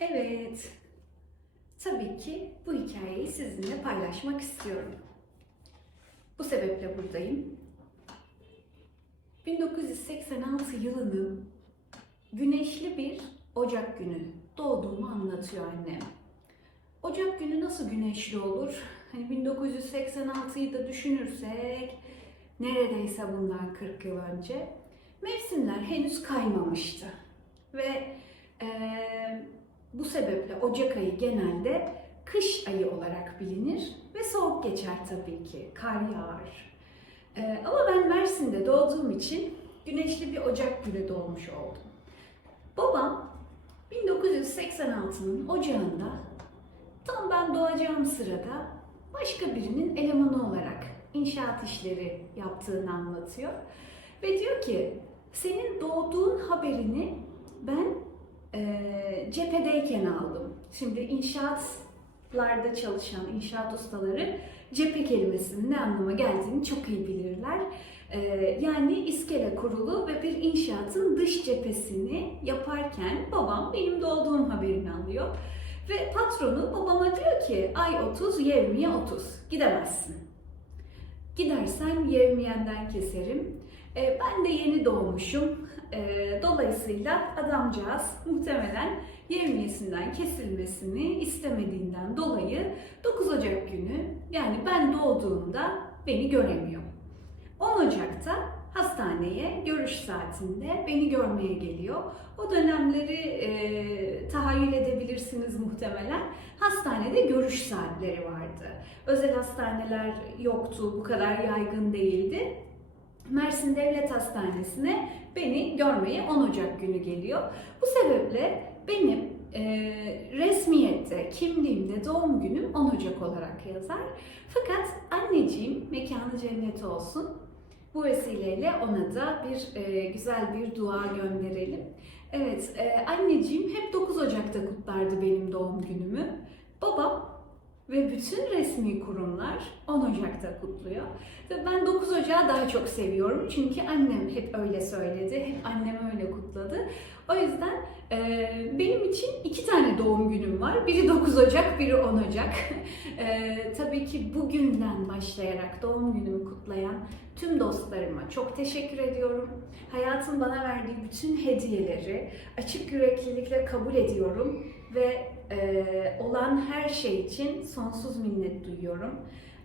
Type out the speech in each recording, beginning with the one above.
Evet. Tabii ki bu hikayeyi sizinle paylaşmak istiyorum. Bu sebeple buradayım. 1986 yılının güneşli bir Ocak günü doğduğumu anlatıyor annem. Ocak günü nasıl güneşli olur? Hani 1986'yı da düşünürsek neredeyse bundan 40 yıl önce mevsimler henüz kaymamıştı. Ve sebeple Ocak ayı genelde kış ayı olarak bilinir ve soğuk geçer tabii ki. Kar yağar. Eee, ama ben Mersin'de doğduğum için güneşli bir Ocak günü doğmuş oldum. Babam 1986'nın ocağında tam ben doğacağım sırada başka birinin elemanı olarak inşaat işleri yaptığını anlatıyor. Ve diyor ki senin doğduğun haberini ben cephedeyken aldım. Şimdi inşaatlarda çalışan inşaat ustaları cephe kelimesinin ne anlama geldiğini çok iyi bilirler. Eee, yani iskele kurulu ve bir inşaatın dış cephesini yaparken babam benim doğduğum haberini alıyor. Ve patronu babama diyor ki ay 30, yevmiye 30. Gidemezsin. Gidersen yevmiyenden keserim. E, ben de yeni doğmuşum. E, dolayısıyla adamcağız muhtemelen yevmiyesinden kesilmesini istemediğinden dolayı 9 Ocak günü yani ben doğduğumda beni göremiyor. 10 Ocak'ta hastaneye görüş saatinde beni görmeye geliyor. O dönemleri e, tahayyül edebilirsiniz muhtemelen. Hastanede görüş saatleri vardı. Özel hastaneler yoktu, bu kadar yaygın değildi. Mersin Devlet Hastanesi'ne beni görmeye 10 Ocak günü geliyor. Bu sebeple benim e, resmiyette, kimliğimde doğum günüm 10 Ocak olarak yazar. Fakat anneciğim mekanı cennet olsun. Bu vesileyle ona da bir e, güzel bir dua gönderelim. Evet, e, anneciğim hep 9 Ocak'ta kutlardı benim doğum günümü. Babam ve bütün resmi kurumlar 10 Ocak'ta kutluyor. Ben 9 Ocak'ı daha çok seviyorum çünkü annem hep öyle söyledi, hep annem öyle kutladı. O yüzden e, benim için iki tane doğum günüm var. Biri 9 Ocak, biri 10 Ocak. E, tabii ki bugünden başlayarak doğum günümü kutlayan tüm dostlarıma çok teşekkür ediyorum. Hayatın bana verdiği bütün hediyeleri açık yüreklilikle kabul ediyorum ve e, olan her şey için sonsuz minnet duyuyorum.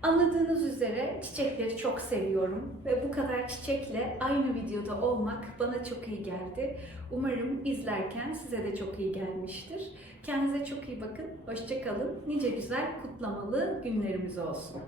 Anladığınız üzere çiçekleri çok seviyorum ve bu kadar çiçekle aynı videoda olmak bana çok iyi geldi. Umarım izlerken size de çok iyi gelmiştir. Kendinize çok iyi bakın, hoşçakalın. Nice güzel kutlamalı günlerimiz olsun.